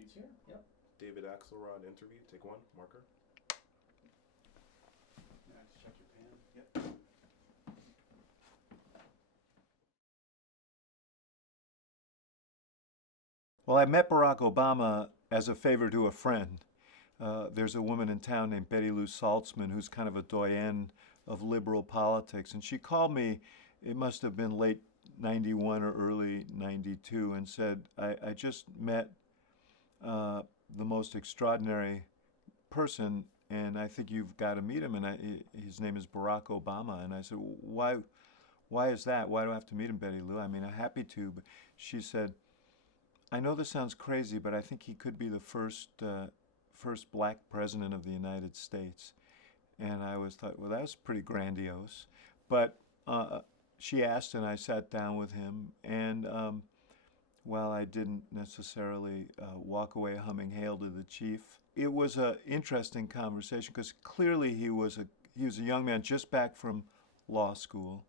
sheets here. Yep. David Axelrod interview. Take one. Marker. Yeah, just check your pen. Yep. Well, I met Barack Obama as a favor to a friend. There's a woman in town named Bettylu Saltzman who's kind of a doyenne of liberal politics, and she called me, it must have been late 91 or early 92, and said, I just met the most extraordinary person, and I think you've got to meet him, and his name is Barack Obama. And I said, why is that? Why do I have to meet him, Bettylu? I mean, I'm happy to, but she said, I know this sounds crazy, but I think he could be the first black president of the United States. And I thought, well, that was pretty grandiose. But she asked, and I sat down with him, and while I didn't necessarily walk away humming "Hail to the Chief," it was an interesting conversation because clearly he was a young man just back from law school,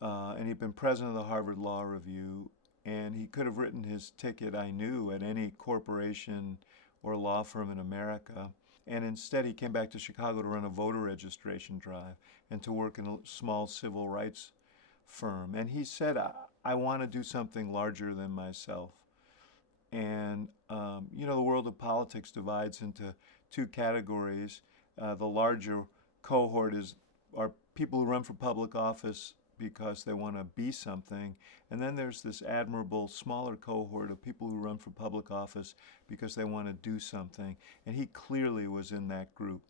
and he'd been president of the Harvard Law Review. And he could have written his ticket, I knew, at any corporation or law firm in America. And instead, he came back to Chicago to run a voter registration drive and to work in a small civil rights firm. And he said, I want to do something larger than myself. And, you know, the world of politics divides into two categories. The larger cohort are people who run for public office because they want to be something. And then there's this admirable smaller cohort of people who run for public office because they want to do something. And he clearly was in that group.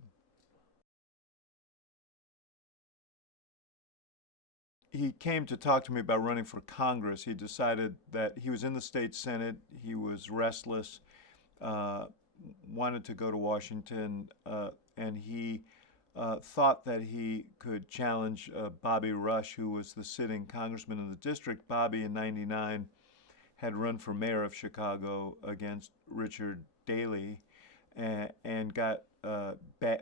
He came to talk to me about running for Congress. He decided that he was in the state Senate, he was restless, wanted to go to Washington, and he thought that he could challenge Bobby Rush, who was the sitting congressman in the district. Bobby, in '99, had run for mayor of Chicago against Richard Daley and got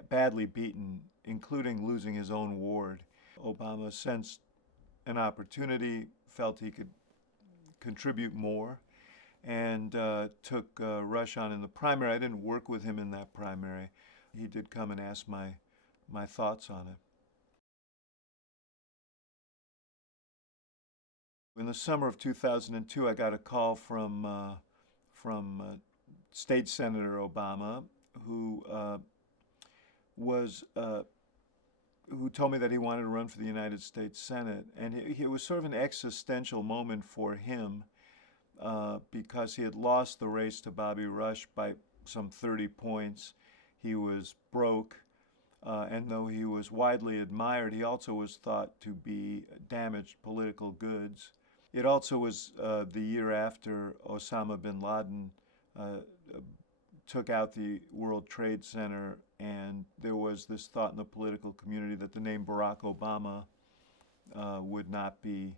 badly beaten, including losing his own ward. Obama sensed an opportunity, felt he could contribute more, and took Rush on in the primary. I didn't work with him in that primary. He did come and ask my thoughts on it. In the summer of 2002, I got a call from State Senator Obama, who told me that he wanted to run for the United States Senate. And it was sort of an existential moment for him because he had lost the race to Bobby Rush by some 30 points. He was broke. And though he was widely admired, he also was thought to be damaged political goods. It also was the year after Osama bin Laden took out the World Trade Center, and there was this thought in the political community that the name Barack Obama would not be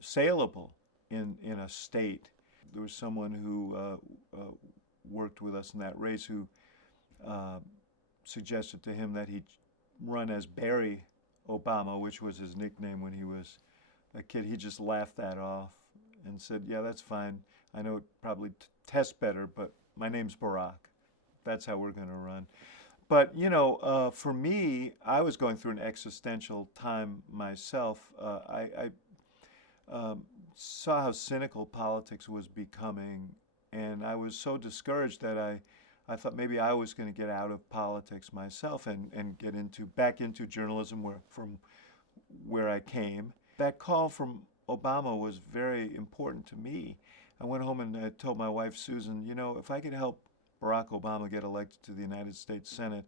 saleable in a state. There was someone who worked with us in that race who suggested to him that he'd run as Barry Obama, which was his nickname when he was a kid. He just laughed that off and said, yeah, that's fine. I know it probably tests better, but my name's Barack. That's how we're going to run. But, you know, for me, I was going through an existential time myself. I saw how cynical politics was becoming, and I was so discouraged that I thought maybe I was going to get out of politics myself and get back into journalism from where I came. That call from Obama was very important to me. I went home and told my wife, Susan, you know, if I could help Barack Obama get elected to the United States Senate,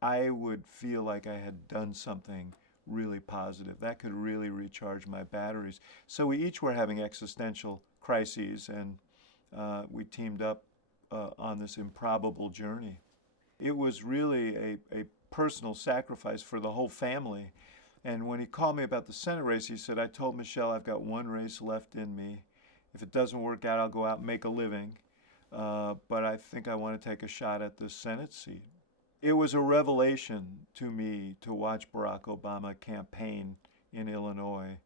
I would feel like I had done something really positive. That could really recharge my batteries. So we each were having existential crises, and we teamed up on this improbable journey. It was really a personal sacrifice for the whole family. And when he called me about the Senate race, he said, I told Michelle I've got one race left in me. If it doesn't work out, I'll go out and make a living. But I think I want to take a shot at the Senate seat. It was a revelation to me to watch Barack Obama campaign in Illinois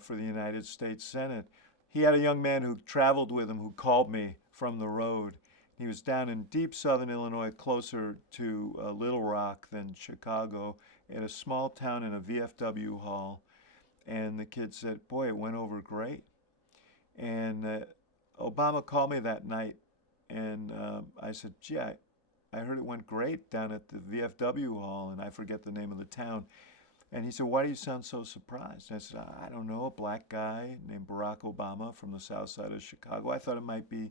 for the United States Senate. He had a young man who traveled with him who called me from the road. He was down in deep southern Illinois, closer to Little Rock than Chicago, at a small town in a VFW hall. And the kid said, "Boy, it went over great." And Obama called me that night, and I said, "Gee, I heard it went great down at the VFW hall," and I forget the name of the town. And he said, "Why do you sound so surprised?" And I said, "I don't know, a black guy named Barack Obama from the south side of Chicago. I thought it might be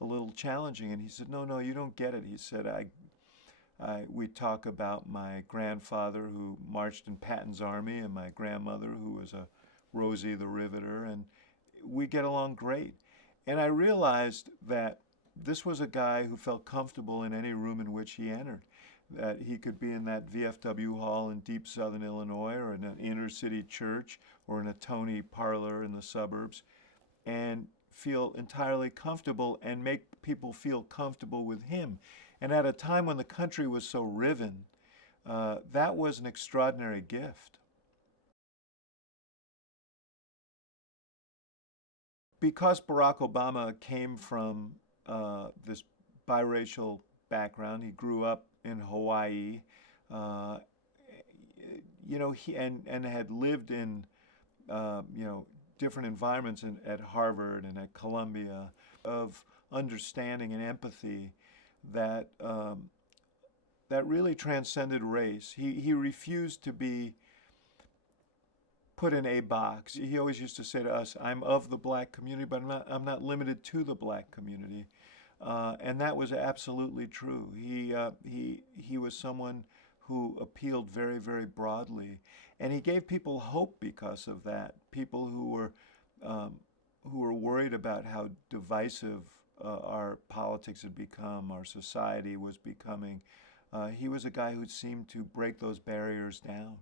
a little challenging." And he said, "No, you don't get it." He said, we talk about my grandfather who marched in Patton's army and my grandmother who was a Rosie the Riveter, and we get along great." And I realized that this was a guy who felt comfortable in any room in which he entered, that he could be in that VFW hall in deep southern Illinois or in an inner city church or in a Tony parlor in the suburbs and feel entirely comfortable and make people feel comfortable with him. And at a time when the country was so riven, that was an extraordinary gift. Because Barack Obama came from this biracial background, he grew up in Hawaii, he had lived in different environments at Harvard and at Columbia, of understanding and empathy that really transcended race. He refused to be put in a box. He always used to say to us, "I'm of the black community, but I'm not limited to the black community," and that was absolutely true. He was someone who appealed very, very broadly, and he gave people hope because of that. People who were worried about how divisive our politics had become, our society was becoming. He was a guy who seemed to break those barriers down.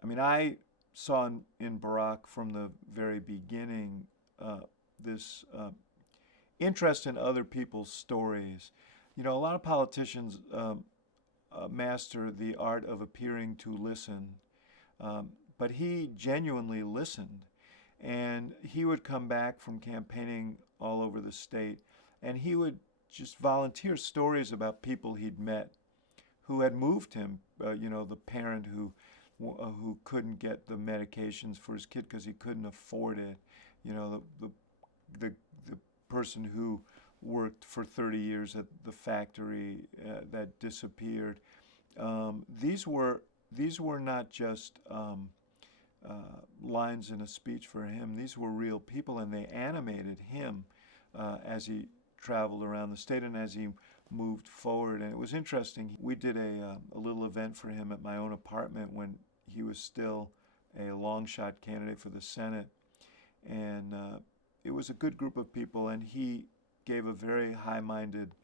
I mean, I saw in Barack from the very beginning this interest in other people's stories. A lot of politicians master the art of appearing to listen, but he genuinely listened. And he would come back from campaigning all over the state, and he would just volunteer stories about people he'd met who had moved him. The parent who couldn't get the medications for his kid because he couldn't afford it. The person who worked for 30 years at the factory that disappeared. These were not just lines in a speech for him. These were real people, and they animated him as he traveled around the state and as he moved forward. And it was interesting. We did a little event for him at my own apartment when he was still a long shot candidate for the Senate. And it was a good group of people, and he gave a very high-minded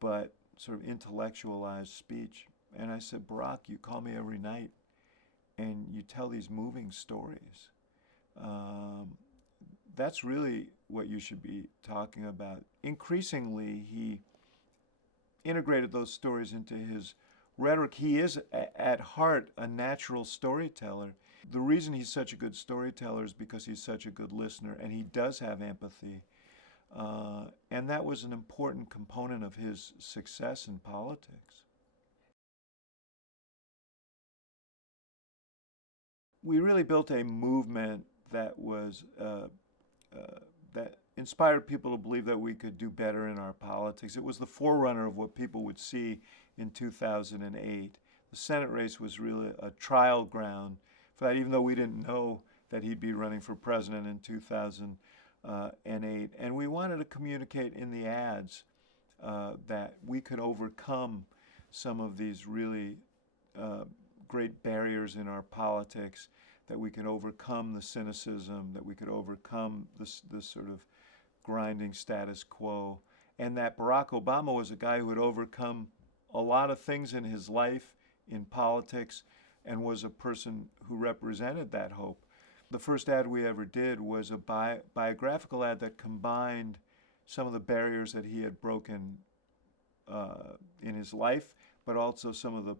but sort of intellectualized speech. And I said, "Barack, you call me every night and you tell these moving stories. That's really what you should be talking about." Increasingly, he integrated those stories into his rhetoric. He is, at heart, a natural storyteller. The reason he's such a good storyteller is because he's such a good listener, and he does have empathy. And that was an important component of his success in politics. We really built a movement that was that inspired people to believe that we could do better in our politics. It was the forerunner of what people would see in 2008. The Senate race was really a trial ground for that, even though we didn't know that he'd be running for president in 2008. And we wanted to communicate in the ads that we could overcome some of these really great barriers in our politics, that we could overcome the cynicism, that we could overcome this sort of grinding status quo, and that Barack Obama was a guy who had overcome a lot of things in his life, in politics, and was a person who represented that hope. The first ad we ever did was a biographical ad that combined some of the barriers that he had broken in his life, but also some of the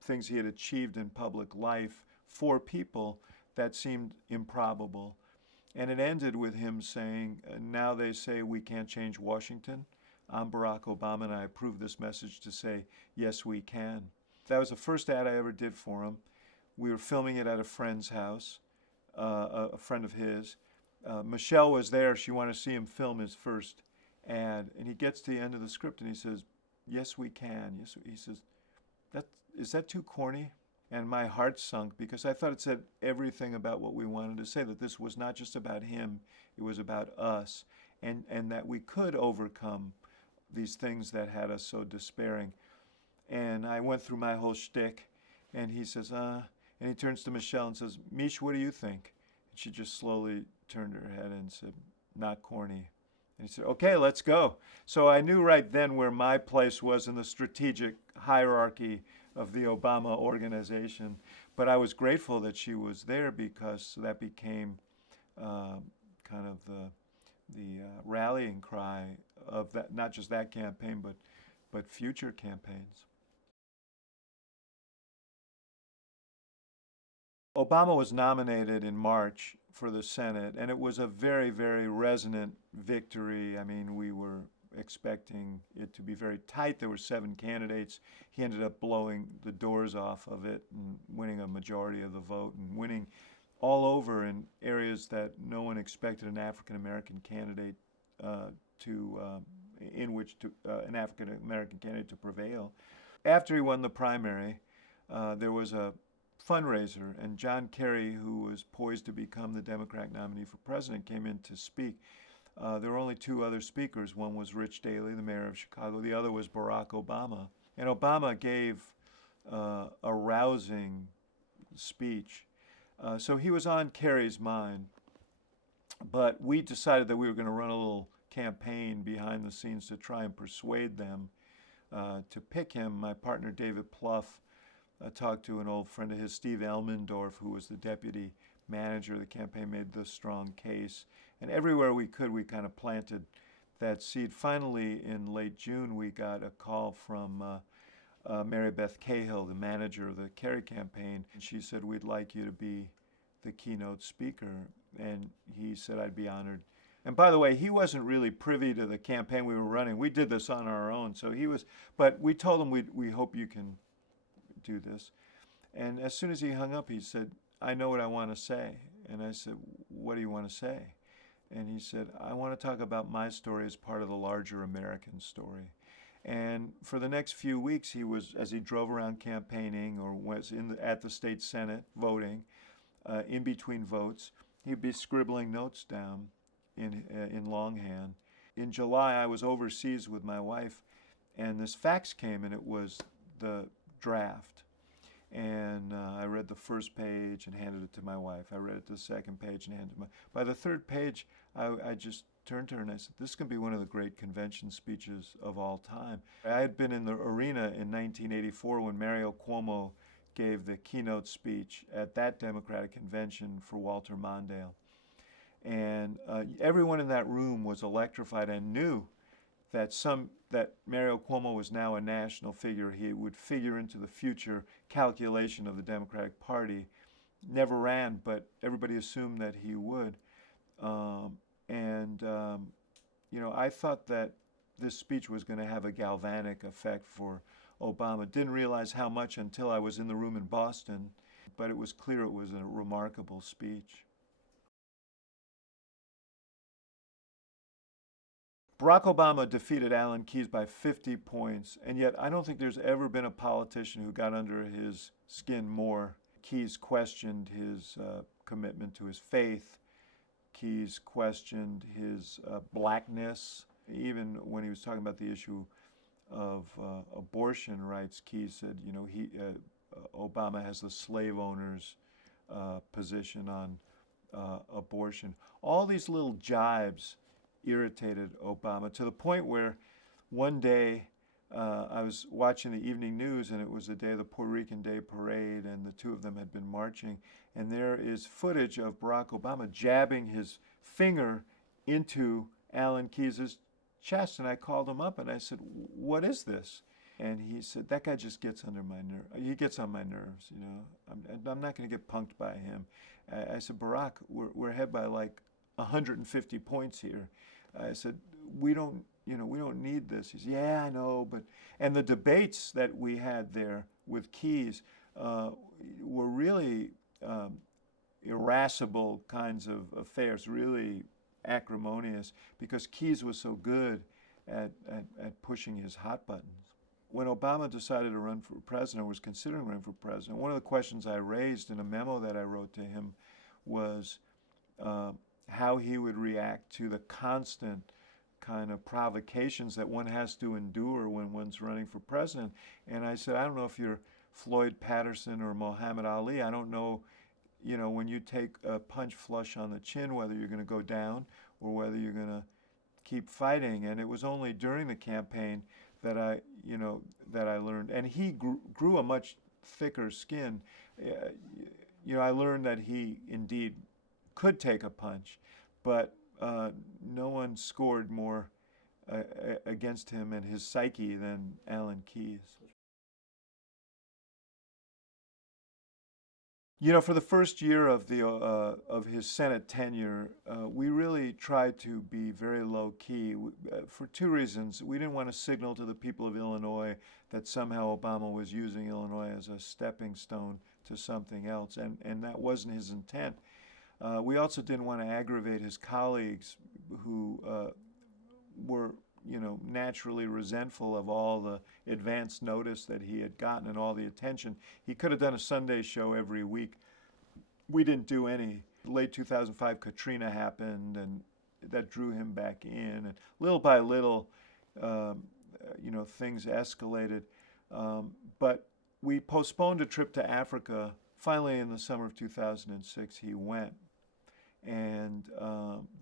things he had achieved in public life for people that seemed improbable. And it ended with him saying, now they say we can't change Washington. I'm Barack Obama, and I approve this message to say, yes, we can. That was the first ad I ever did for him. We were filming it at a friend's house, a friend of his. Michelle was there. She wanted to see him film his first ad. And he gets to the end of the script, and he says, yes, we can. Yes, he says, is that too corny? And my heart sunk because I thought it said everything about what we wanted to say, that this was not just about him, it was about us, and that we could overcome these things that had us so despairing. And I went through my whole shtick, and he says, and he turns to Michelle and says, Mish, what do you think? And she just slowly turned her head and said, not corny. And he said, okay, let's go. So I knew right then where my place was in the strategic hierarchy of the Obama organization. But I was grateful that she was there because that became kind of the rallying cry of that, not just that campaign, but future campaigns. Obama was nominated in March for the Senate, and it was a very, very resonant victory. I mean, we were expecting it to be very tight. There were 7 candidates. He ended up blowing the doors off of it and winning a majority of the vote and winning all over in areas that no one expected an African-American candidate an African-American candidate to prevail. After he won the primary, there was a fundraiser, and John Kerry, who was poised to become the Democratic nominee for president, came in to speak. There were only 2 other speakers. One was Rich Daley, the mayor of Chicago. The other was Barack Obama. And Obama gave a rousing speech. So he was on Kerry's mind. But we decided that we were going to run a little campaign behind the scenes to try and persuade them to pick him. My partner, David Plouffe, talked to an old friend of his, Steve Elmendorf, who was the deputy manager of the campaign, made the strong case. And everywhere we could, we kind of planted that seed. Finally, in late June, we got a call from Mary Beth Cahill, the manager of the Kerry campaign. And she said, we'd like you to be the keynote speaker. And he said, I'd be honored. And by the way, he wasn't really privy to the campaign we were running. We did this on our own. So he was, but we told him we hope you can do this. And as soon as he hung up, he said, I know what I want to say. And I said, what do you want to say? And he said, I want to talk about my story as part of the larger American story. And for the next few weeks, he was, as he drove around campaigning or was at the state Senate voting, in between votes, he'd be scribbling notes down in longhand. In July, I was overseas with my wife, and this fax came, and it was the draft. And I read the first page and handed it to my wife. I read it to the second page and handed it to my. By the third page, I just turned to her and I said, this can be one of the great convention speeches of all time. I had been in the arena in 1984 when Mario Cuomo gave the keynote speech at that Democratic convention for Walter Mondale. And everyone in that room was electrified and knew that Mario Cuomo was now a national figure. He would figure into the future calculation of the Democratic Party. Never ran, but everybody assumed that he would. I thought that this speech was going to have a galvanic effect for Obama. Didn't realize how much until I was in the room in Boston, but it was clear it was a remarkable speech. Barack Obama defeated Alan Keyes by 50 points, and yet I don't think there's ever been a politician who got under his skin more. Keyes questioned his commitment to his faith. Keyes questioned his blackness. Even when he was talking about the issue of abortion rights, Keyes said, Obama has the slave owner's position on abortion. All these little jibes irritated Obama to the point where one day I was watching the evening news, and it was the day of the Puerto Rican Day Parade, and the 2 of them had been marching, and there is footage of Barack Obama jabbing his finger into Alan Keyes' chest, and I called him up and I said, what is this? And he said, that guy just gets under my nerve. He gets on my nerves, I'm not going to get punked by him. I said, Barack, we're ahead by like 150 points here. I said, we don't need this. He said, yeah, I know, but, and the debates that we had there with Keyes were really irascible kinds of affairs, really acrimonious, because Keyes was so good at pushing his hot buttons. When Obama decided to run for president, or was considering running for president, one of the questions I raised in a memo that I wrote to him was how he would react to the constant kind of provocations that one has to endure when one's running for president. And I said, I don't know if you're Floyd Patterson or Muhammad Ali. I don't know, when you take a punch flush on the chin, whether you're going to go down or whether you're going to keep fighting. And it was only during the campaign that I learned, and he grew a much thicker skin. I learned that he indeed could take a punch, but no one scored more against him and his psyche than Alan Keyes. For the first year of his Senate tenure, we really tried to be very low key for two reasons. We didn't want to signal to the people of Illinois that somehow Obama was using Illinois as a stepping stone to something else, and that wasn't his intent. We also didn't want to aggravate his colleagues who were naturally resentful of all the advance notice that he had gotten and all the attention. He could have done a Sunday show every week. We didn't do any. Late 2005, Katrina happened, and that drew him back in. And little by little, things escalated. But we postponed a trip to Africa. Finally, in the summer of 2006, he went. And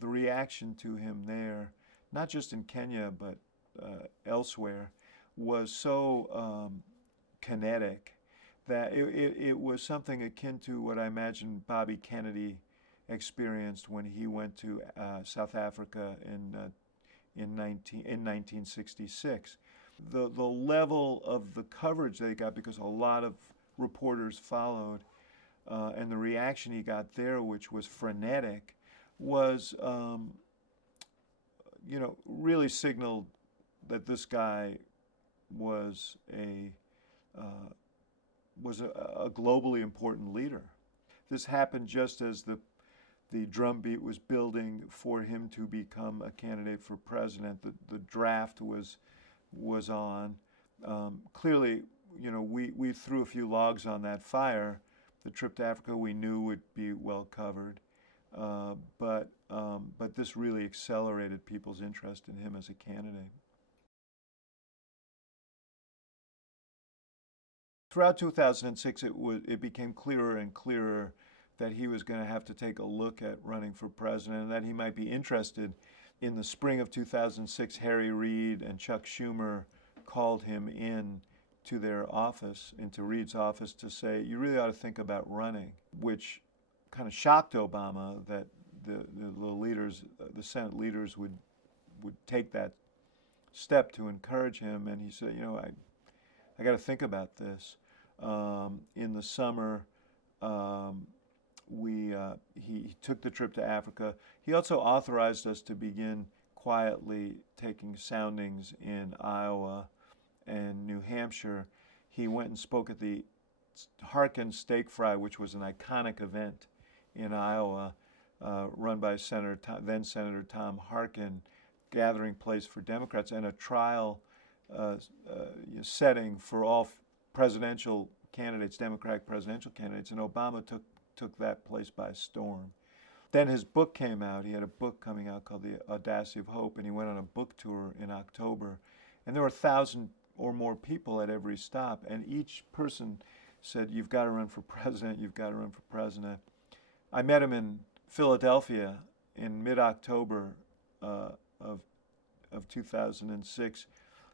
the reaction to him there, not just in Kenya, but elsewhere, was so kinetic that it was something akin to what I imagine Bobby Kennedy experienced when he went to South Africa in 1966. The level of the coverage they got, because a lot of reporters followed, and the reaction he got there, which was frenetic, was really signaled that this guy was a globally important leader. This happened just as the drumbeat was building for him to become a candidate for president. The draft was on. Clearly, we threw a few logs on that fire. The trip to Africa we knew would be well covered, but this really accelerated people's interest in him as a candidate. Throughout 2006, it became clearer and clearer that he was going to have to take a look at running for president, and that he might be interested. In the spring of 2006, Harry Reid and Chuck Schumer called him in to their office, into Reid's office, to say, you really ought to think about running, which kind of shocked Obama that the leaders, the Senate leaders would take that step to encourage him. And he said, I got to think about this. In the summer, he took the trip to Africa. He also authorized us to begin quietly taking soundings in Iowa and New Hampshire. He went and spoke at the Harkin Steak Fry, which was an iconic event in Iowa, run by then Senator Tom Harkin, gathering place for Democrats, and a trial setting for all presidential candidates, Democratic presidential candidates, and Obama took that place by storm. Then his book came out. He had a book coming out called The Audacity of Hope, and he went on a book tour in October. And there were 1,000 or more people at every stop, and each person said, you've got to run for president, you've got to run for president. I met him in Philadelphia in mid-October of 2006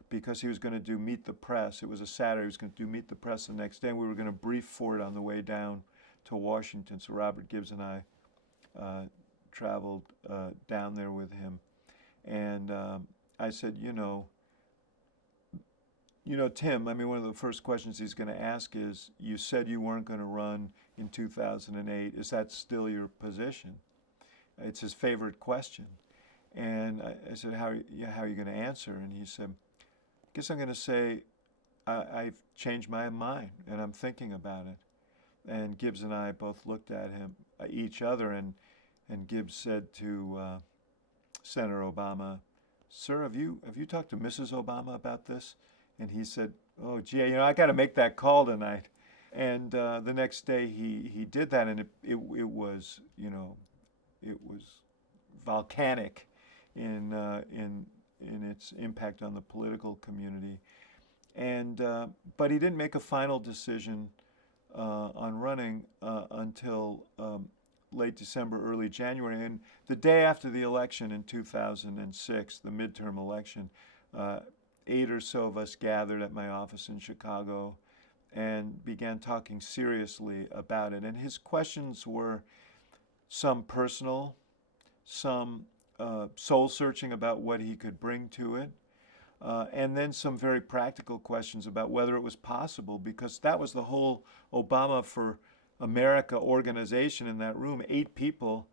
because he was going to do Meet the Press. It was a Saturday. He was going to do Meet the Press the next day, and we were going to brief for it on the way down to Washington. So Robert Gibbs and I traveled down there with him. And I said, Tim, one of the first questions he's going to ask is, you said you weren't going to run in 2008. Is that still your position? It's his favorite question. And I said, how are you going to answer? And he said, I guess I'm going to say, I've changed my mind, and I'm thinking about it. And Gibbs and I both looked at each other, and Gibbs said to Senator Obama, "Sir, have you talked to Mrs. Obama about this?" And he said, "Oh, gee, I got to make that call tonight." And the next day he did that, and it was it was volcanic in its impact on the political community. And but he didn't make a final decision on running until late December, early January. And the day after the election in 2006, the midterm election, 8 or so of us gathered at my office in Chicago and began talking seriously about it. And his questions were some personal, some soul-searching about what he could bring to it, and then some very practical questions about whether it was possible, because that was the whole Obama for America organization in that room. 8 people.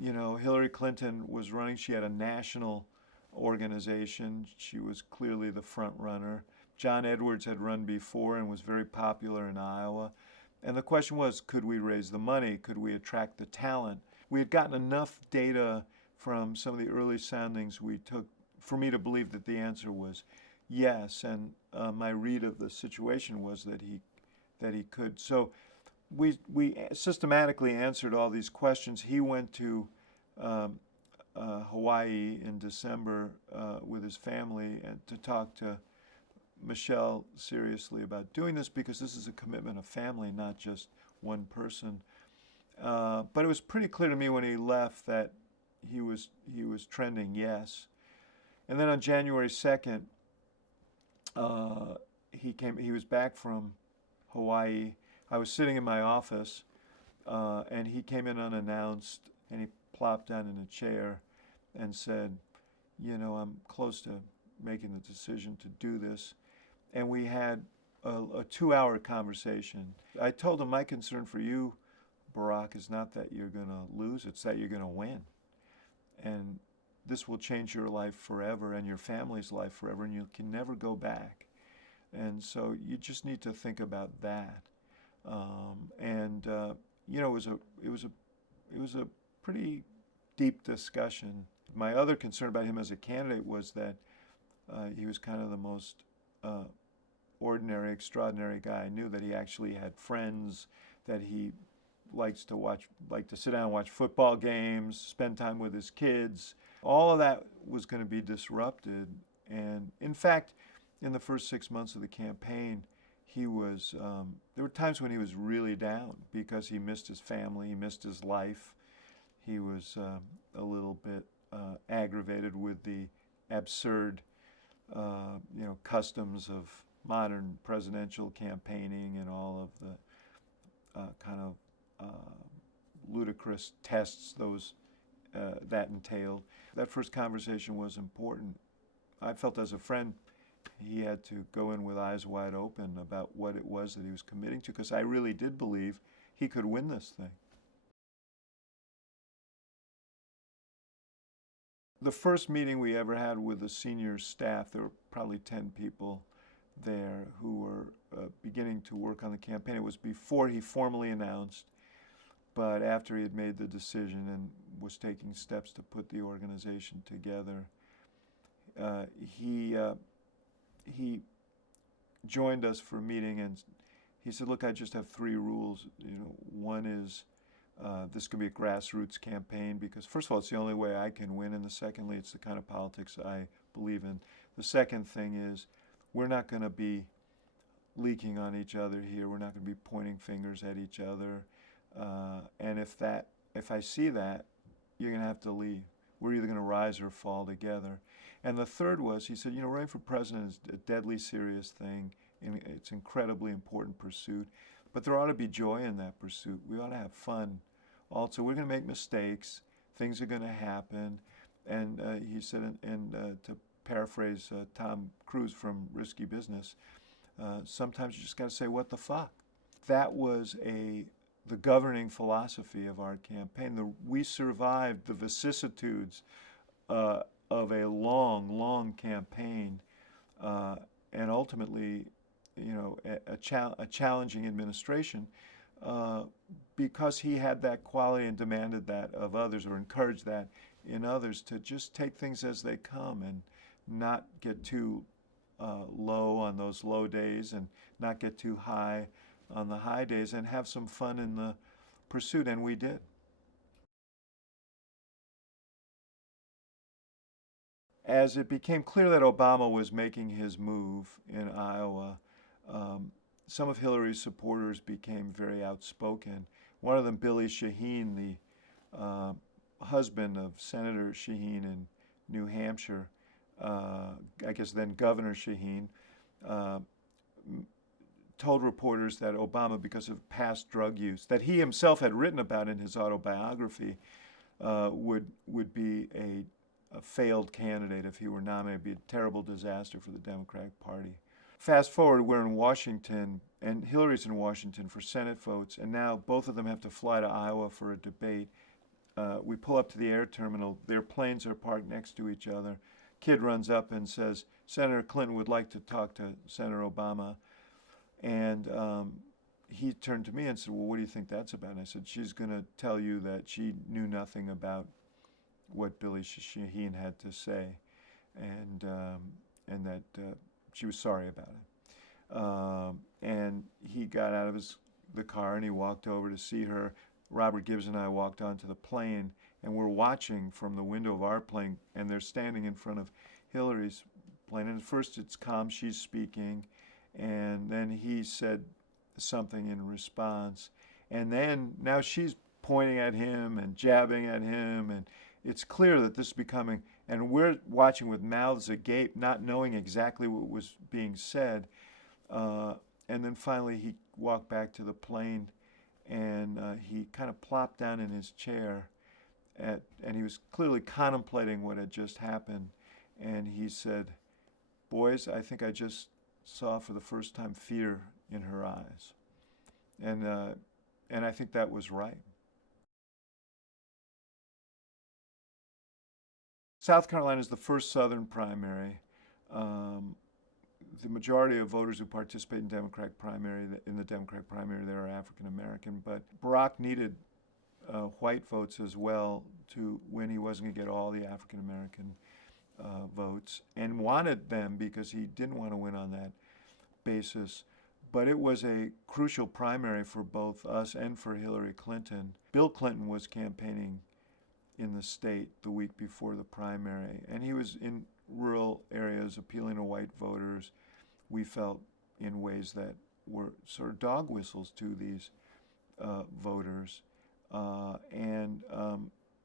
Hillary Clinton was running. She had a national organization. She was clearly the front runner. John Edwards had run before and was very popular in Iowa. And the question was, could we raise the money? Could we attract the talent? We had gotten enough data from some of the early soundings we took for me to believe that the answer was yes. And my read of the situation was that he could. So we systematically answered all these questions. He went to Hawaii in December with his family and to talk to Michelle seriously about doing this, because this is a commitment of family, not just one person. But it was pretty clear to me when he left that he was trending yes. And then on January 2nd, he was back from Hawaii. I was sitting in my office, and he came in unannounced, and he plopped down in a chair and said, I'm close to making the decision to do this. And we had a 2-hour conversation. I told him, my concern for you, Barack, is not that you're going to lose, it's that you're going to win. And this will change your life forever and your family's life forever, and you can never go back. And so you just need to think about that. It was a pretty deep discussion. My other concern about him as a candidate was that he was kind of the most ordinary, extraordinary guy I knew, that he actually had friends, that he liked to sit down and watch football games, spend time with his kids. All of that was going to be disrupted. And in fact, in the first 6 months of the campaign, there were times when he was really down because he missed his family, he missed his life. He was a little bit aggravated with the absurd customs of modern presidential campaigning and all of the kind of ludicrous tests that entailed. That first conversation was important. I felt as a friend he had to go in with eyes wide open about what it was that he was committing to, because I really did believe he could win this thing. The first meeting we ever had with the senior staff, there were probably 10 people there who were beginning to work on the campaign. It was before he formally announced, but after he had made the decision and was taking steps to put the organization together. He joined us for a meeting, and he said, look, I just have 3 rules. One is this can be a grassroots campaign, because first of all, it's the only way I can win, and secondly, it's the kind of politics I believe in. The second thing is we're not going to be leaking on each other here. We're not going to be pointing fingers at each other. And if I see that, you're going to have to leave. We're either going to rise or fall together. And the third was, he said, running for president is a deadly serious thing, and it's an incredibly important pursuit, but there ought to be joy in that pursuit. We ought to have fun. Also, we're going to make mistakes. Things are going to happen. And he said, to paraphrase Tom Cruise from Risky Business, sometimes you just got to say, what the fuck? That was a the governing philosophy of our campaign. We survived the vicissitudes of a long, long campaign, and ultimately, a challenging administration, because he had that quality and demanded that of others, or encouraged that in others, to just take things as they come and not get too low on those low days and not get too high on the high days, and have some fun in the pursuit, and we did. As it became clear that Obama was making his move in Iowa, some of Hillary's supporters became very outspoken. One of them, Billy Shaheen, the husband of Senator Shaheen in New Hampshire, I guess then Governor Shaheen, told reporters that Obama, because of past drug use that he himself had written about in his autobiography, would be a failed candidate if he were nominated. It'd be a terrible disaster for the Democratic Party. Fast forward, we're in Washington, and Hillary's in Washington for Senate votes, and now both of them have to fly to Iowa for a debate. We pull up to the air terminal. Their planes are parked next to each other. Kid runs up and says, "Senator Clinton would like to talk to Senator Obama." And he turned to me and said, "Well, what do you think that's about?" And I said, "She's going to tell you that she knew nothing about what Billy Shaheen had to say, and that she was sorry about it." And he got out of the car and he walked over to see her. Robert Gibbs and I walked onto the plane, and we're watching from the window of our plane, and they're standing in front of Hillary's plane. And at first it's calm, she's speaking, and then he said something in response. And then now she's pointing at him and jabbing at him, and it's clear that this is becoming, and we're watching with mouths agape, not knowing exactly what was being said. And then finally he walked back to the plane, and he kind of plopped down in his chair, and he was clearly contemplating what had just happened. And he said, "Boys, I think I just saw for the first time fear in her eyes." And I think that was right. South Carolina is the first Southern primary. The majority of voters who participate in the Democratic primary there are African American, but Barack needed white votes as well to win. He wasn't going to get all the African American votes, and wanted them because he didn't want to win on that basis. But it was a crucial primary for both us and for Hillary Clinton. Bill Clinton was campaigning in the state the week before the primary, and he was in rural areas appealing to white voters, we felt, in ways that were sort of dog whistles to these voters.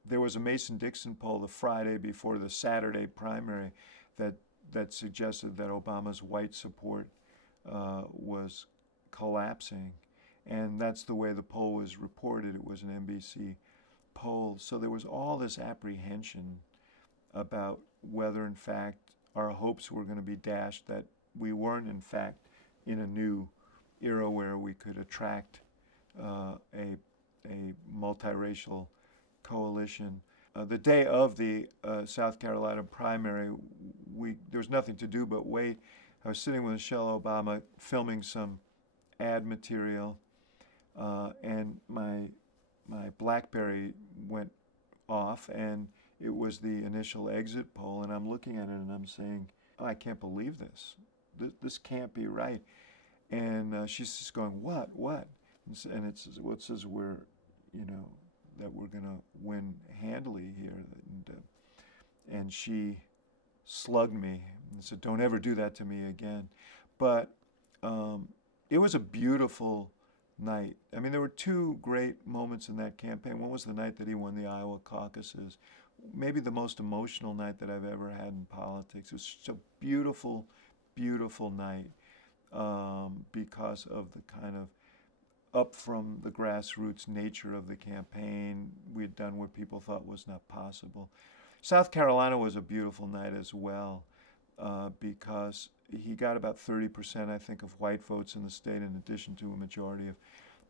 There was a Mason-Dixon poll the Friday before the Saturday primary that suggested that Obama's white support was collapsing, and that's the way the poll was reported. It was an NBC poll. So there was all this apprehension about whether, in fact, our hopes were going to be dashed, that we weren't, in fact, in a new era where we could attract a multiracial coalition. The day of the South Carolina primary, there was nothing to do but wait. I was sitting with Michelle Obama filming some ad material, and my BlackBerry went off, and it was the initial exit poll, and I'm looking at it and I'm saying, "Oh, I can't believe this. This can't be right." And she's just going, "What? And it says, "Well, it says that we're going to win handily here." And she slugged me and said, "Don't ever do that to me again." But it was a beautiful night. I mean, there were two great moments in that campaign. One was the night that he won the Iowa caucuses, maybe the most emotional night that I've ever had in politics. It was such a beautiful, beautiful night because of the kind of up from the grassroots nature of the campaign. We had done what people thought was not possible. South Carolina was a beautiful night as well because he got about 30%, I think, of white votes in the state, in addition to a majority of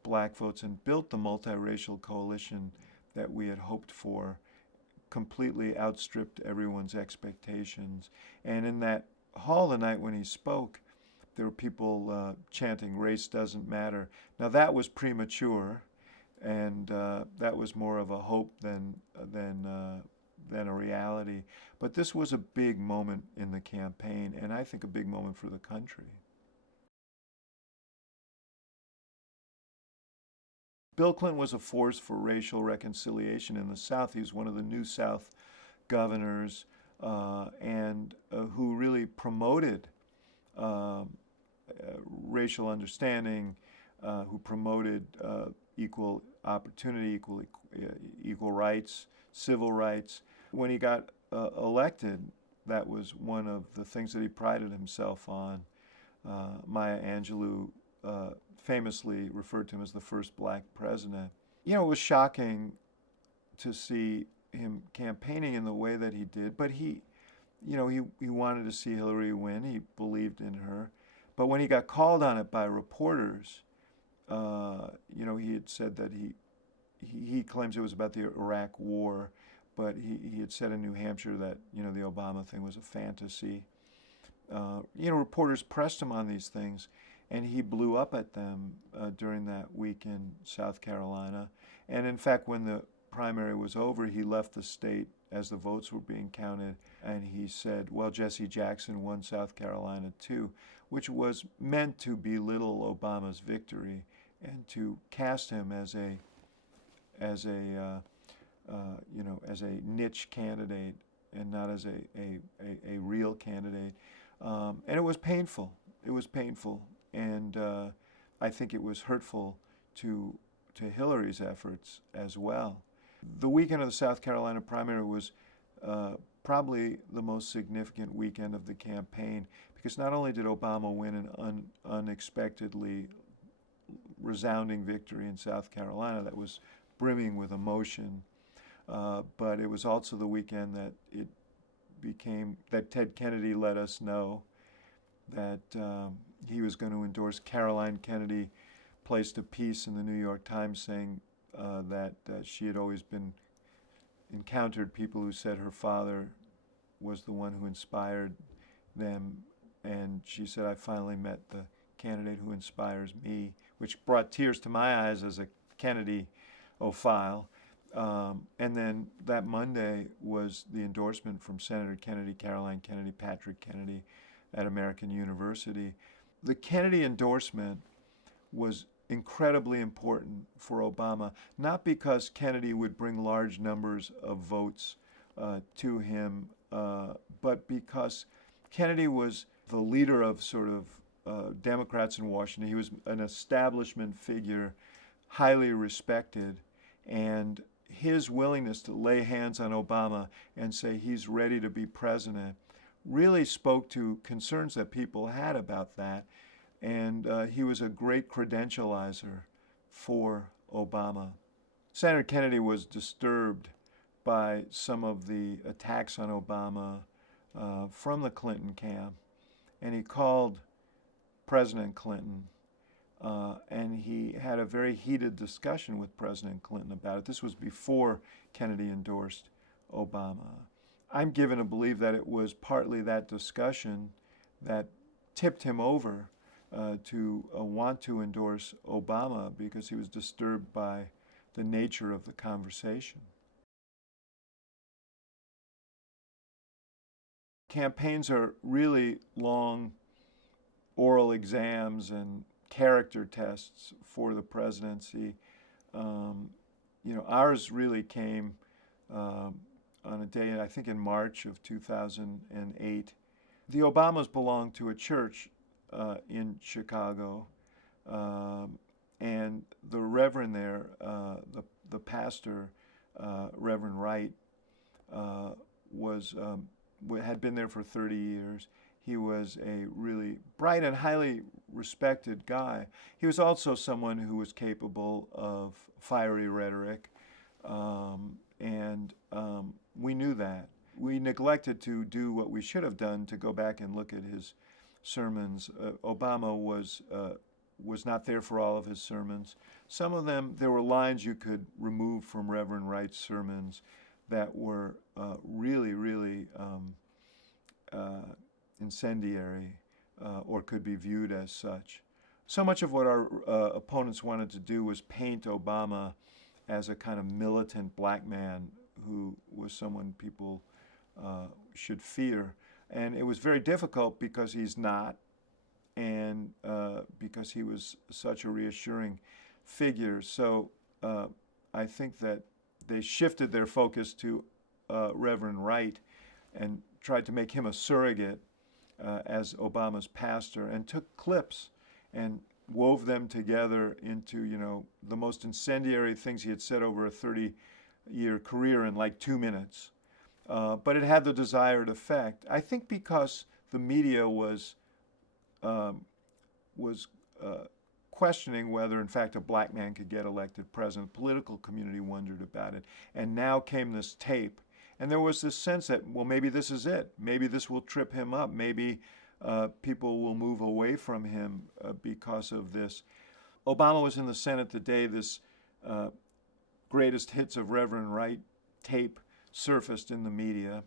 black votes and built the multiracial coalition that we had hoped for, completely outstripped everyone's expectations. And in that hall the night when he spoke, there were people chanting, "Race doesn't matter." Now that was premature, and that was more of a hope than a reality. But this was a big moment in the campaign, and I think a big moment for the country. Bill Clinton was a force for racial reconciliation in the South. He was one of the New South governors and who really promoted racial understanding, who promoted equal opportunity, equal rights, civil rights. When he got elected, that was one of the things that he prided himself on. Maya Angelou famously referred to him as the first black president. You know, it was shocking to see him campaigning in the way that he did, but he wanted to see Hillary win. He believed in her. But when he got called on it by reporters, he had said that he claims it was about the Iraq War, but he had said in New Hampshire that, the Obama thing was a fantasy. Reporters pressed him on these things, and he blew up at them during that week in South Carolina. And in fact, when the primary was over, he left the state as the votes were being counted, and he said, well, Jesse Jackson won South Carolina too, which was meant to belittle Obama's victory and to cast him as a niche candidate and not as a real candidate. And it was painful. It was painful. And I think it was hurtful to Hillary's efforts as well. The weekend of the South Carolina primary was probably the most significant weekend of the campaign, because not only did Obama win an unexpectedly resounding victory in South Carolina that was brimming with emotion, but it was also the weekend that Ted Kennedy let us know that he was going to endorse. Caroline Kennedy placed a piece in the New York Times saying that she had always encountered people who said her father was the one who inspired them, and she said, I finally met the candidate who inspires me, which brought tears to my eyes as a Kennedy-ophile. And then that Monday was the endorsement from Senator Kennedy, Caroline Kennedy, Patrick Kennedy at American University. The Kennedy endorsement was incredibly important for Obama, not because Kennedy would bring large numbers of votes to him, but because Kennedy was the leader of sort of Democrats in Washington. He was an establishment figure, highly respected, and his willingness to lay hands on Obama and say he's ready to be president really spoke to concerns that people had about that. And he was a great credentializer for Obama. Senator Kennedy was disturbed by some of the attacks on Obama from the Clinton camp, and he called President Clinton, and he had a very heated discussion with President Clinton about it. This was before Kennedy endorsed Obama. I'm given to believe that it was partly that discussion that tipped him over to want to endorse Obama, because he was disturbed by the nature of the conversation. Campaigns are really long oral exams and character tests for the presidency. Ours really came on a day, I think in March of 2008. The Obamas belonged to a church in Chicago, and the reverend there, the pastor, Reverend Wright, had been there for 30 years. He was a really bright and highly respected guy. He was also someone who was capable of fiery rhetoric, and we knew that. We neglected to do what we should have done, to go back and look at his sermons. Obama was was not there for all of his sermons. Some of them, there were lines you could remove from Reverend Wright's sermons that were really, really incendiary or could be viewed as such. So much of what our opponents wanted to do was paint Obama as a kind of militant black man who was someone people should fear. And it was very difficult because he's not, and because he was such a reassuring figure. So I think that they shifted their focus to Reverend Wright and tried to make him a surrogate as Obama's pastor, and took clips and wove them together into, you know, the most incendiary things he had said over a 30-year career in like 2 minutes. But it had the desired effect. I think because the media was questioning whether, in fact, a black man could get elected president. The political community wondered about it. And now came this tape. And there was this sense that, well, maybe this is it. Maybe this will trip him up. Maybe people will move away from him because of this. Obama was in the Senate the day this greatest hits of Reverend Wright tape surfaced in the media.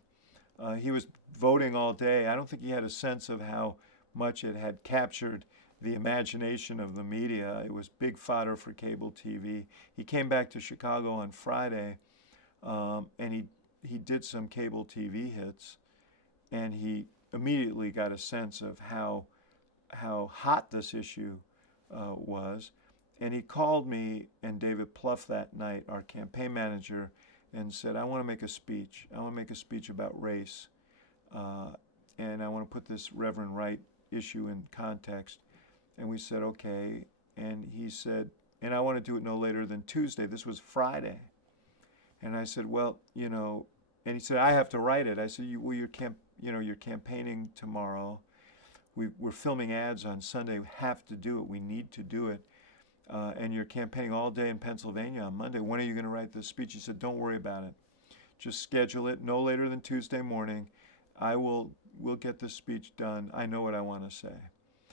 He was voting all day. I don't think he had a sense of how much it had captured the imagination of the media. It was big fodder for cable TV. He came back to Chicago on Friday, and he did some cable TV hits, and he immediately got a sense of how hot this issue was. And he called me and David Plouffe that night, our campaign manager, and said, I want to make a speech. I want to make a speech about race, and I want to put this Reverend Wright issue in context. And we said, okay. And he said, and I want to do it no later than Tuesday. This was Friday. And I said, well, you know, and he said, I have to write it. I said, well, you're campaigning tomorrow. We're filming ads on Sunday. We have to do it. We need to do it. And you're campaigning all day in Pennsylvania on Monday. When are you going to write this speech? He said, don't worry about it. Just schedule it no later than Tuesday morning. We'll get this speech done. I know what I want to say.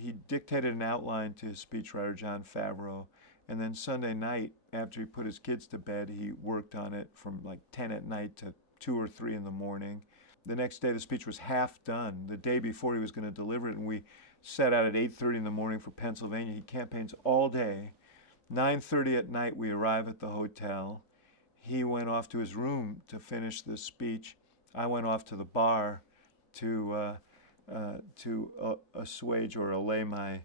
He dictated an outline to his speechwriter, John Favreau. And then Sunday night, after he put his kids to bed, he worked on it from like 10 at night to 2 or 3 in the morning. The next day, the speech was half done. The day before he was going to deliver it, and we set out at 8:30 in the morning for Pennsylvania. He campaigns all day. 9:30 at night, we arrive at the hotel. He went off to his room to finish this speech. I went off to the bar to assuage or allay my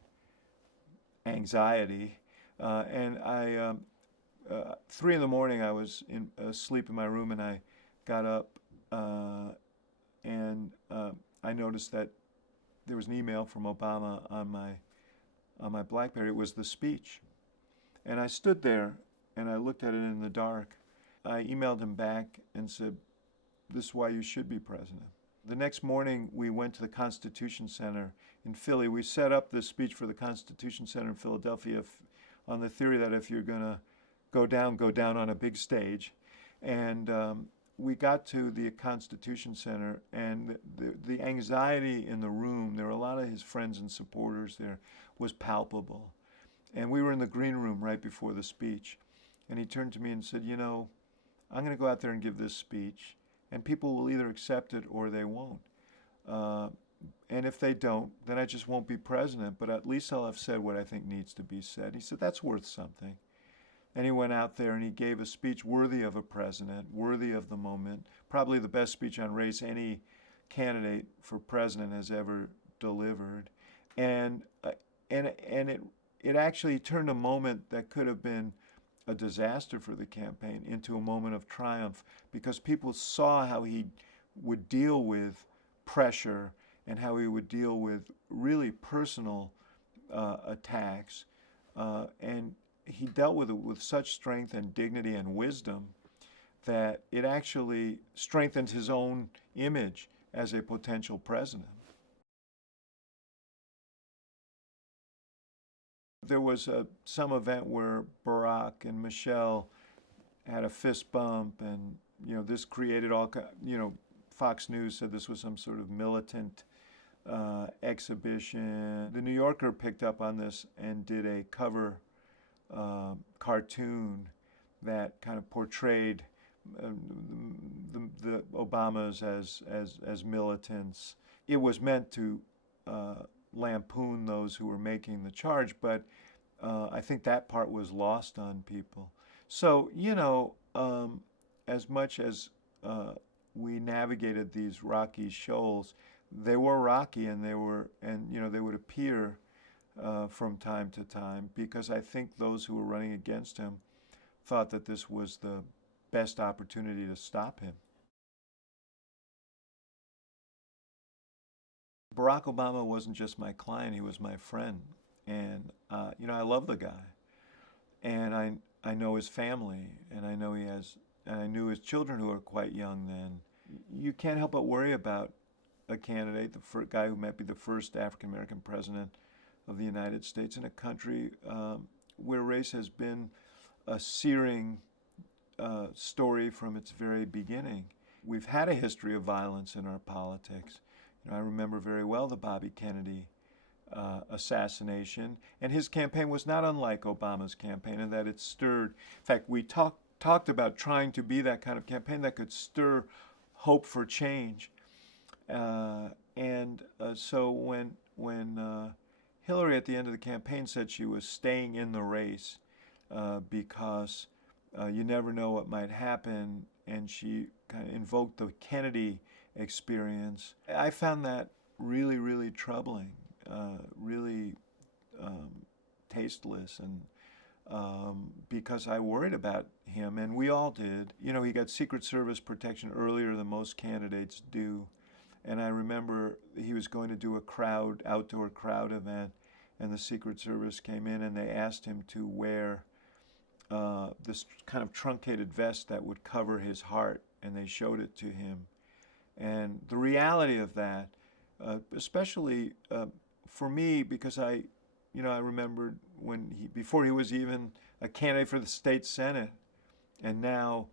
anxiety. And 3 in the morning, I was asleep in my room, and I got up and I noticed that there was an email from Obama on my BlackBerry. It was the speech. And I stood there and I looked at it in the dark. I emailed him back and said, this is why you should be president. The next morning, we went to the Constitution Center in Philly. We set up this speech for the Constitution Center in Philadelphia on the theory that if you're going to go down on a big stage. And we got to the Constitution Center, and the anxiety in the room, there were a lot of his friends and supporters there, was palpable. And we were in the green room right before the speech. And he turned to me and said, you know, I'm going to go out there and give this speech, and people will either accept it or they won't. And if they don't, then I just won't be president, but at least I'll have said what I think needs to be said. He said, that's worth something. And he went out there and he gave a speech worthy of a president, worthy of the moment, probably the best speech on race any candidate for president has ever delivered. And it actually turned a moment that could have been a disaster for the campaign into a moment of triumph, because people saw how he would deal with pressure and how he would deal with really personal attacks. And he dealt with it with such strength and dignity and wisdom that it actually strengthened his own image as a potential president. There was some event where Barack and Michelle had a fist bump, and this created all. Fox News said this was some sort of militant exhibition. The New Yorker picked up on this and did a cover cartoon that kind of portrayed the Obamas as militants. It was meant to lampoon those who were making the charge, but I think that part was lost on people. So, as much as we navigated these rocky shoals, they were rocky, and they would appear from time to time, because I think those who were running against him thought that this was the best opportunity to stop him. Barack Obama wasn't just my client, he was my friend. And, I love the guy. And I know his family, and I knew his children, who are quite young then. You can't help but worry about a candidate, the guy who might be the first African-American president of the United States in a country where race has been a searing story from its very beginning. We've had a history of violence in our politics. I remember very well the Bobby Kennedy assassination, and his campaign was not unlike Obama's campaign in that it stirred. In fact, we talked about trying to be that kind of campaign that could stir hope for change. So when Hillary at the end of the campaign said she was staying in the race because you never know what might happen, and she kind of invoked the Kennedy experience, I found that really, really troubling, really tasteless, and because I worried about him, and we all did. He got Secret Service protection earlier than most candidates do, and I remember he was going to do a outdoor crowd event, and the Secret Service came in and they asked him to wear this kind of truncated vest that would cover his heart, and they showed it to him. And the reality of that, especially for me, because I remembered before he was even a candidate for the state senate, and now,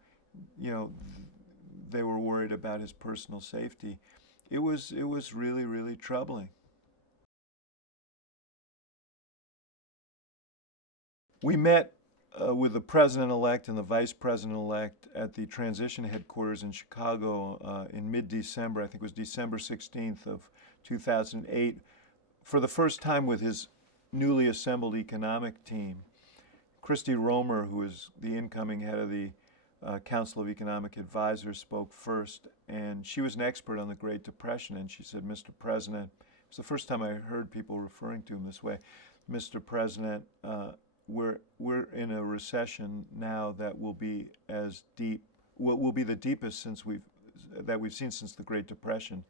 they were worried about his personal safety. It was really, really troubling. We met with the president-elect and the vice president-elect at the transition headquarters in Chicago in mid-December. I think it was December 16th of 2008, for the first time with his newly assembled economic team. Christy Romer, who is the incoming head of the Council of Economic Advisors, spoke first, and she was an expert on the Great Depression, and she said, "Mr. President," it was the first time I heard people referring to him this way, "Mr. President, we're in a recession now that will be will be the deepest that we've seen since the Great Depression."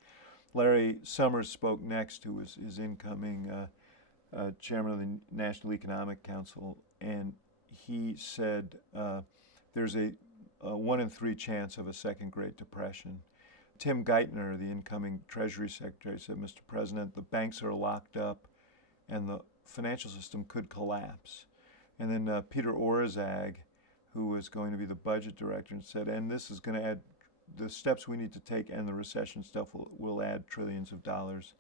Larry Summers spoke next, who was his incoming chairman of the National Economic Council, and he said there's a 1 in 3 chance of a second Great Depression. Tim Geithner, the incoming Treasury Secretary, said, "Mr. President, the banks are locked up and the financial system could collapse." And then Peter Orszag, who was going to be the budget director, and said, "And this is going to add, the steps we need to take and the recession stuff will add trillions of dollars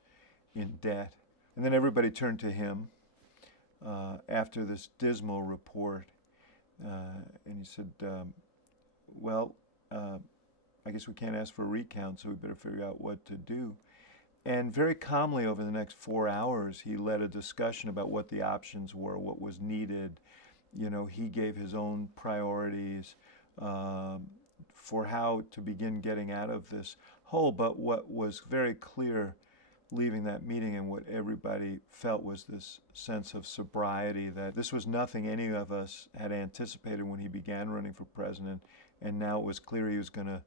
in debt." And then everybody turned to him after this dismal report, and he said, I guess we can't ask for a recount, so we better figure out what to do. And very calmly over the next 4 hours, he led a discussion about what the options were, what was needed. He gave his own priorities for how to begin getting out of this hole. But what was very clear leaving that meeting, and what everybody felt, was this sense of sobriety, that this was nothing any of us had anticipated when he began running for president, and now it was clear he was going to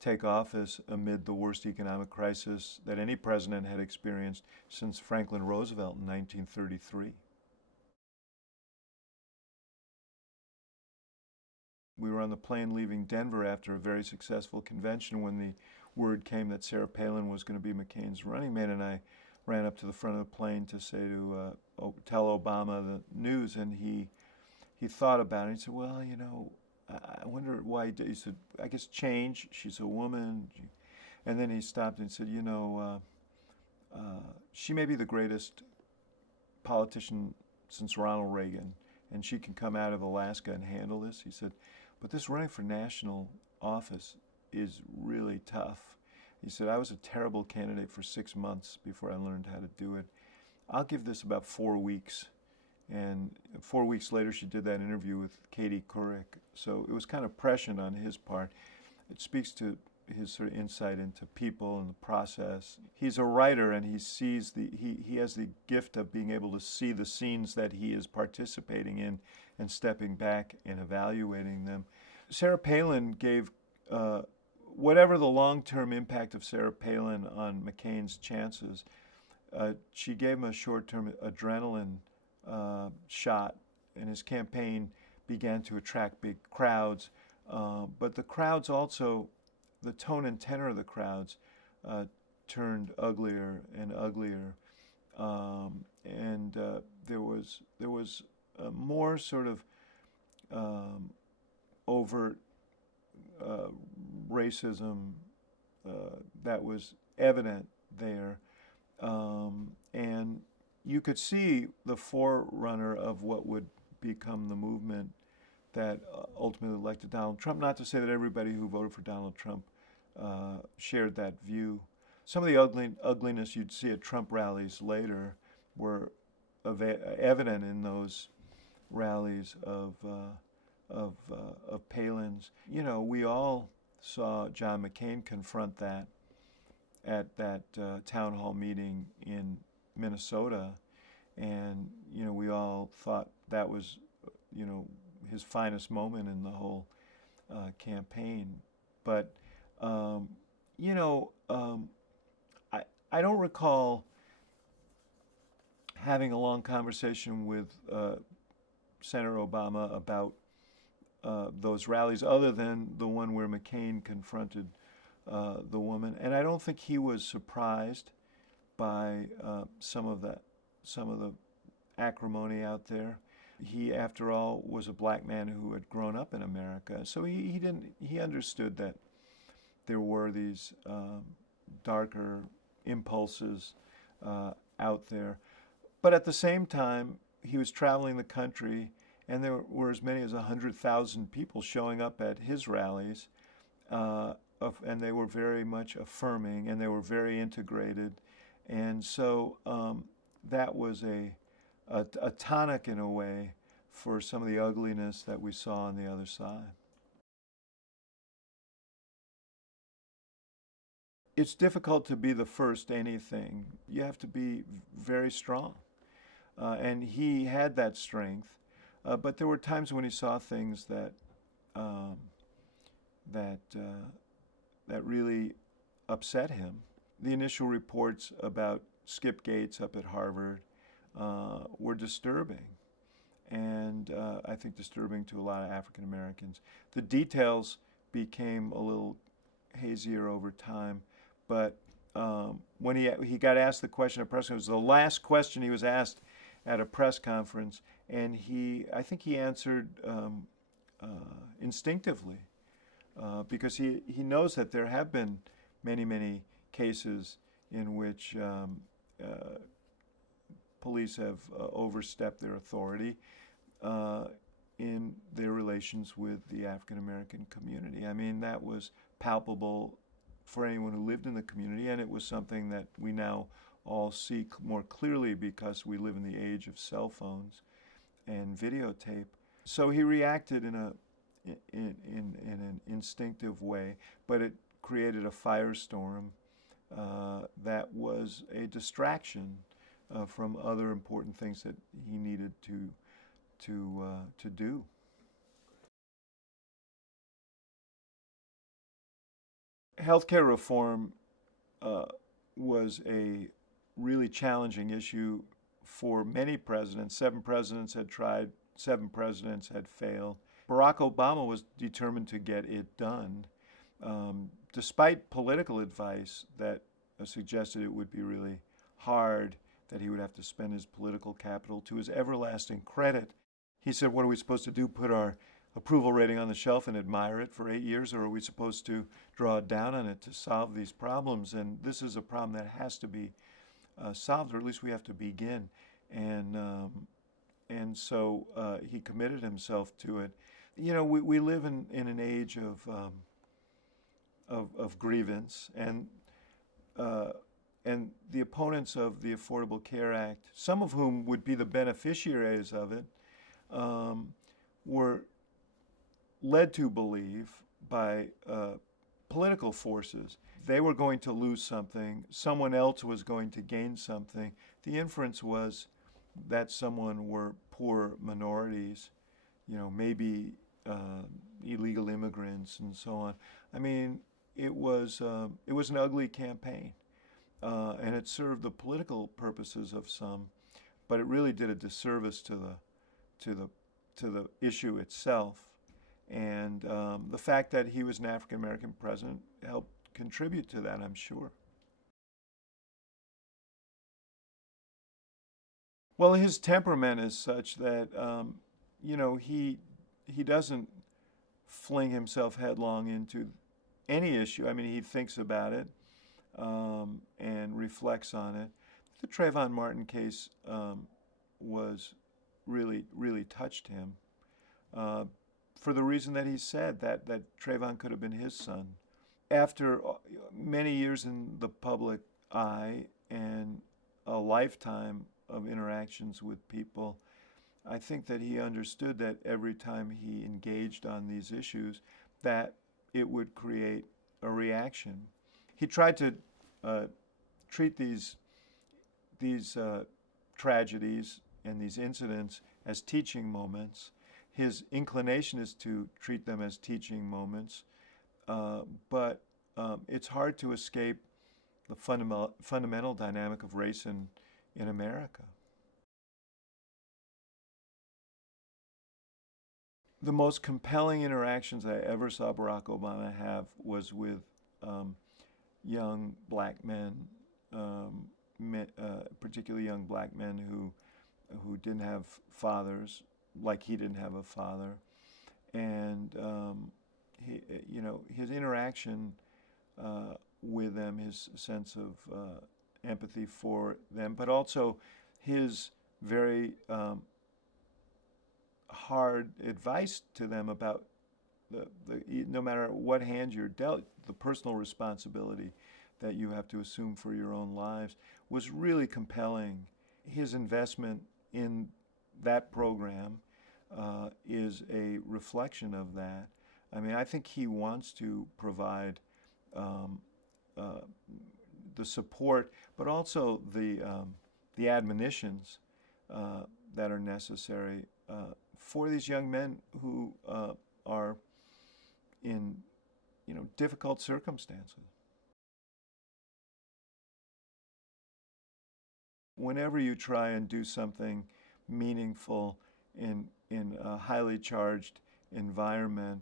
take office amid the worst economic crisis that any president had experienced since Franklin Roosevelt in 1933. We were on the plane leaving Denver after a very successful convention when the word came that Sarah Palin was going to be McCain's running mate, and I ran up to the front of the plane to say tell Obama the news, and he thought about it. He said, "Well, I wonder why he did." He said, "I guess change. She's a woman." And then he stopped and said, she may be the greatest politician since Ronald Reagan, and she can come out of Alaska and handle this. He said, but this running for national office is really tough. He said, I was a terrible candidate for 6 months before I learned how to do it. I'll give this about 4 weeks. And 4 weeks later, she did that interview with Katie Couric. So it was kind of prescient on his part. It speaks to his sort of insight into people and the process. He's a writer, and he sees he has the gift of being able to see the scenes that he is participating in and stepping back and evaluating them. Sarah Palin gave, whatever the long-term impact of Sarah Palin on McCain's chances, she gave him a short-term adrenaline shot, and his campaign began to attract big crowds. But the crowds also, the tone and tenor of the crowds turned uglier and uglier, and there was more sort of overt racism that was evident there, and you could see the forerunner of what would become the movement that ultimately elected Donald Trump. Not to say that everybody who voted for Donald Trump shared that view. Some of the ugliness you'd see at Trump rallies later were evident in those rallies of Palin's. You know, we all saw John McCain confront that at that town hall meeting in Minnesota, and you know, we all thought that was, you know, his finest moment in the whole campaign. But you know, I don't recall having a long conversation with Senator Obama about those rallies, other than the one where McCain confronted the woman, and I don't think he was surprised by some of the acrimony out there. He, after all, was a black man who had grown up in America, so he understood that there were these darker impulses out there. But at the same time, he was traveling the country, and there were as many as 100,000 people showing up at his rallies, and they were very much affirming, and they were very integrated. And so that was a tonic, in a way, for some of the ugliness that we saw on the other side. It's difficult to be the first anything. You have to be very strong. And he had that strength. But there were times when he saw things that really upset him. The initial reports about Skip Gates up at Harvard were disturbing, and I think disturbing to a lot of African Americans. The details became a little hazier over time, but when he got asked the question at press conference, it was the last question he was asked at a press conference, and I think he answered instinctively, because he knows that there have been many cases in which police have overstepped their authority in their relations with the African American community. I mean, that was palpable for anyone who lived in the community, and it was something that we now all see more clearly because we live in the age of cell phones and videotape. So he reacted in an instinctive way, but it created a firestorm that was a distraction from other important things that he needed to do. Healthcare reform was a really challenging issue for many presidents. 7 presidents had tried, 7 presidents had failed. Barack Obama was determined to get it done, despite political advice that suggested it would be really hard, that he would have to spend his political capital. To his everlasting credit, he said, what are we supposed to do, put our approval rating on the shelf and admire it for 8 years, or are we supposed to draw down on it to solve these problems? And this is a problem that has to be solved, or at least we have to begin. And so he committed himself to it. You know, we live in an age of grievance, and the opponents of the Affordable Care Act, some of whom would be the beneficiaries of it, were led to believe by political forces they were going to lose something, someone else was going to gain something. The inference was that someone were poor minorities, you know, maybe illegal immigrants and so on. I mean, it was an ugly campaign, and it served the political purposes of some, but it really did a disservice to the issue itself. And the fact that he was an African American president helped contribute to that, I'm sure. Well, his temperament is such that you know, he doesn't fling himself headlong into any issue. I mean, he thinks about it and reflects on it. The Trayvon Martin case was really touched him for the reason that he said that Trayvon could have been his son. After many years in the public eye and a lifetime of interactions with people, I think that he understood that every time he engaged on these issues, that it would create a reaction. He tried to treat these tragedies and these incidents as teaching moments. His inclination is to treat them as teaching moments, but it's hard to escape the fundamental dynamic of race in America. The most compelling interactions I ever saw Barack Obama have was with young black men, particularly young black men who didn't have fathers, like he didn't have a father, and he, you know, his interaction with them, his sense of empathy for them, but also his very hard advice to them about no matter what hand you're dealt, the personal responsibility that you have to assume for your own lives was really compelling. His investment in that program is a reflection of that. I mean, I think he wants to provide the support, but also the admonitions that are necessary for these young men who are in, you know, difficult circumstances. Whenever you try and do something meaningful in a highly charged environment,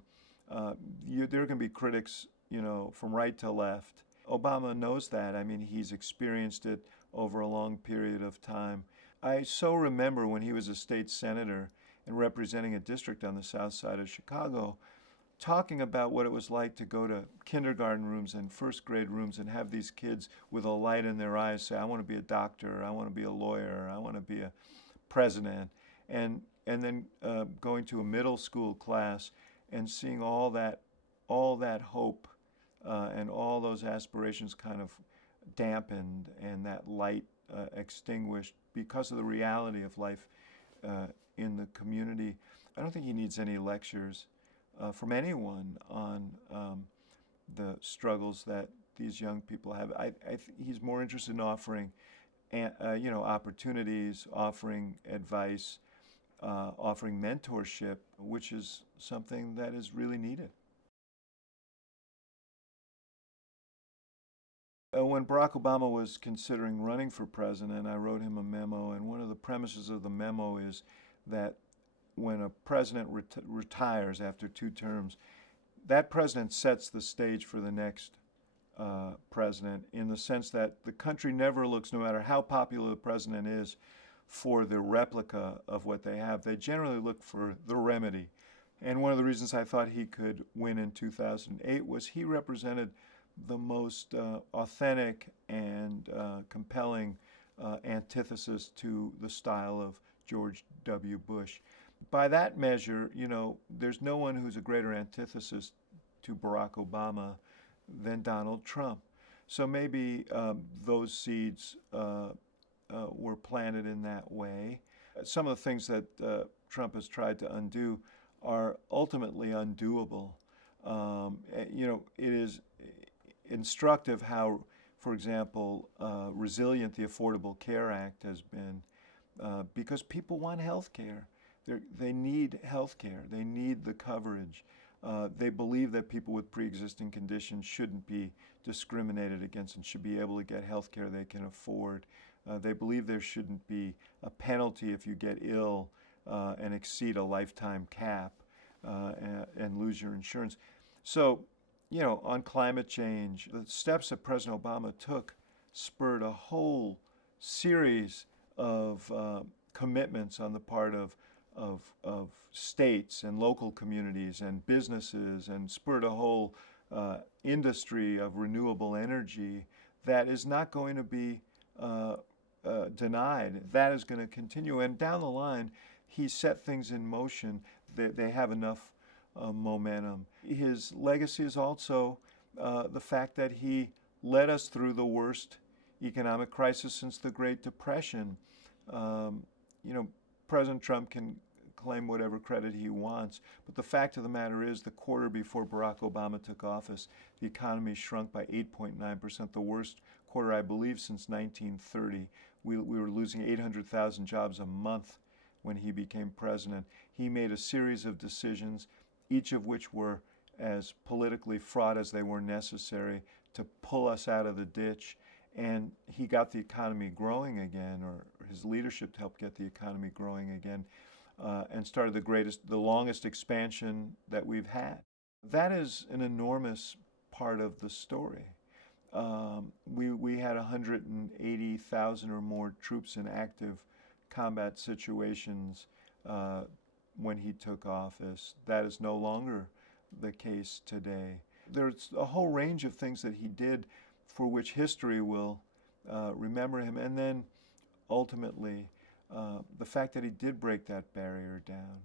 there are going to be critics, you know, from right to left. Obama knows that. I mean, he's experienced it over a long period of time. I so remember when he was a state senator and representing a district on the south side of Chicago, talking about what it was like to go to kindergarten rooms and first grade rooms and have these kids with a light in their eyes say, I want to be a doctor, I want to be a lawyer, I want to be a president. And then going to a middle school class and seeing all that hope and all those aspirations kind of dampened and that light extinguished because of the reality of life in the community. I don't think he needs any lectures from anyone on the struggles that these young people have. He's more interested in offering, you know, opportunities, offering advice, offering mentorship, which is something that is really needed. When Barack Obama was considering running for president, I wrote him a memo, and one of the premises of the memo is that when a president retires after 2 terms, that president sets the stage for the next president, in the sense that the country never looks, no matter how popular the president is, for the replica of what they have. They generally look for the remedy. And one of the reasons I thought he could win in 2008 was he represented the most authentic and compelling antithesis to the style of George W. Bush. By that measure, there's no one who's a greater antithesis to Barack Obama than Donald Trump. So maybe those seeds were planted in that way. Some of the things that Trump has tried to undo are ultimately undoable. It is instructive how, for example, resilient the Affordable Care Act has been, because people want health care. They need health care. They need the coverage. They believe that people with pre-existing conditions shouldn't be discriminated against and should be able to get health care they can afford. They believe there shouldn't be a penalty if you get ill and exceed a lifetime cap and lose your insurance. So, on climate change, the steps that President Obama took spurred a whole series of commitments on the part of states and local communities and businesses, and spurred a whole industry of renewable energy that is not going to be denied. That is going to continue. And down the line, he set things in motion that they have enough momentum. His legacy is also the fact that he led us through the worst economic crisis since the Great Depression. President Trump can claim whatever credit he wants, but the fact of the matter is, the quarter before Barack Obama took office, the economy shrunk by 8.9%, the worst quarter, I believe, since 1930. We were losing 800,000 jobs a month when he became president. He made a series of decisions, each of which were as politically fraught as they were necessary to pull us out of the ditch. And he got the economy growing again, or his leadership helped get the economy growing again, and started the longest expansion that we've had. That is an enormous part of the story. We had 180,000 or more troops in active combat situations when he took office. That is no longer the case today. There's a whole range of things that he did for which history will remember him. And then ultimately, the fact that he did break that barrier down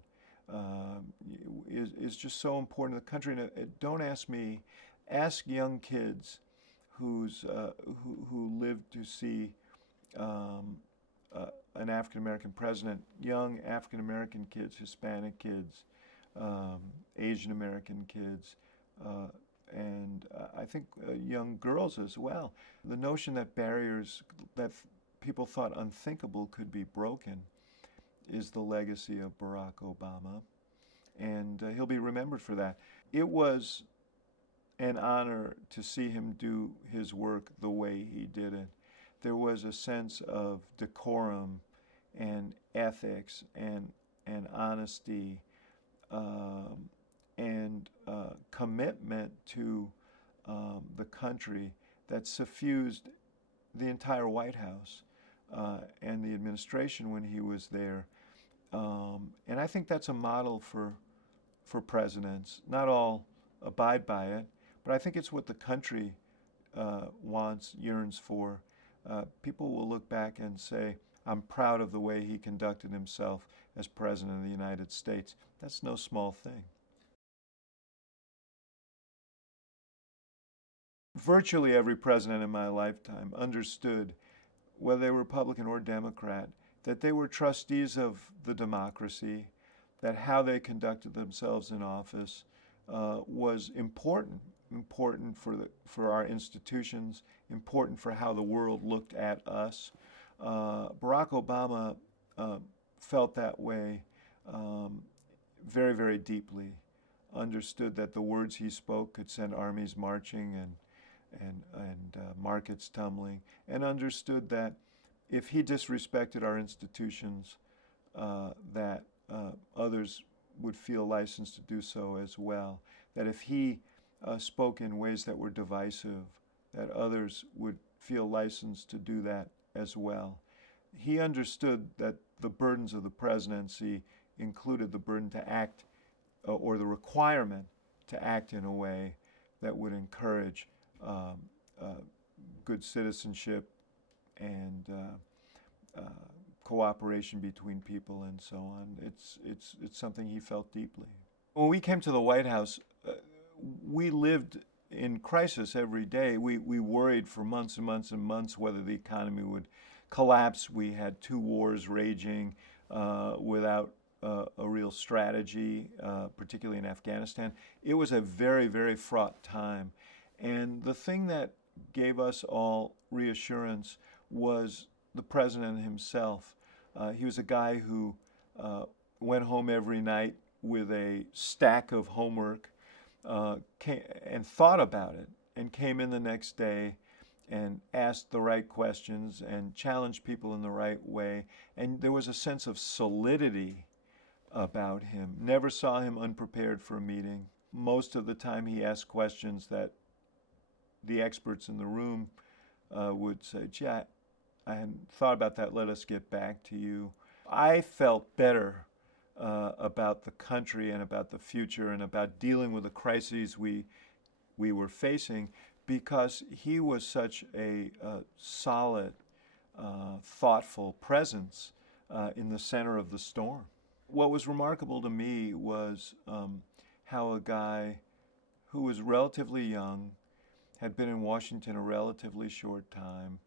is just so important to the country. And don't ask me, ask young kids who lived to see an African-American president, young African-American kids, Hispanic kids, Asian-American kids, and I think young girls as well. The notion that barriers that people thought unthinkable could be broken is the legacy of Barack Obama, and he'll be remembered for that. It was an honor to see him do his work the way he did it. There was a sense of decorum and ethics and honesty and commitment to the country that suffused the entire White House and the administration when he was there. And I think that's a model for presidents. Not all abide by it, but I think it's what the country wants, yearns for. People will look back and say, I'm proud of the way he conducted himself as President of the United States. That's no small thing. Virtually every president in my lifetime understood, whether they were Republican or Democrat, that they were trustees of the democracy, that how they conducted themselves in office was important for our institutions, important for how the world looked at us. Barack Obama felt that way very, very deeply, understood that the words he spoke could send armies marching and markets tumbling, and understood that if he disrespected our institutions, that others would feel licensed to do so as well. That if he spoke in ways that were divisive, that others would feel licensed to do that as well. He understood that the burdens of the presidency included the burden to act, or the requirement to act in a way that would encourage good citizenship and cooperation between people and so on. It's something he felt deeply. When we came to the White House, we lived in crisis every day. We worried for months and months and months whether the economy would collapse. We had 2 wars raging without a real strategy, particularly in Afghanistan. It was a very, very fraught time. And the thing that gave us all reassurance was the president himself. He was a guy who went home every night with a stack of homework and thought about it, and came in the next day and asked the right questions and challenged people in the right way. And there was a sense of solidity about him. Never saw him unprepared for a meeting. Most of the time he asked questions that the experts in the room would say, gee, I hadn't thought about that, let us get back to you. I felt better about the country and about the future and about dealing with the crises we were facing, because he was such a solid, thoughtful presence in the center of the storm. What was remarkable to me was how a guy who was relatively young, had been in Washington a relatively short time,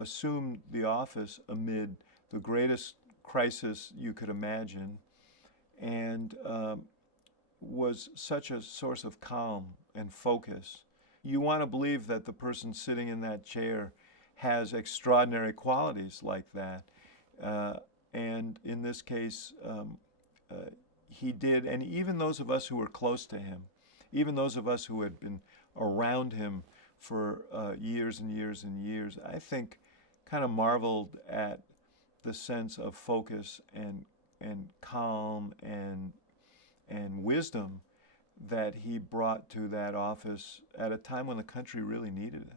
assumed the office amid the greatest crisis you could imagine, and was such a source of calm and focus. You want to believe that the person sitting in that chair has extraordinary qualities like that. And in this case, he did. And even those of us who were close to him, even those of us who had been around him for years and years and years, I think kind of marveled at the sense of focus and calm and wisdom that he brought to that office at a time when the country really needed it.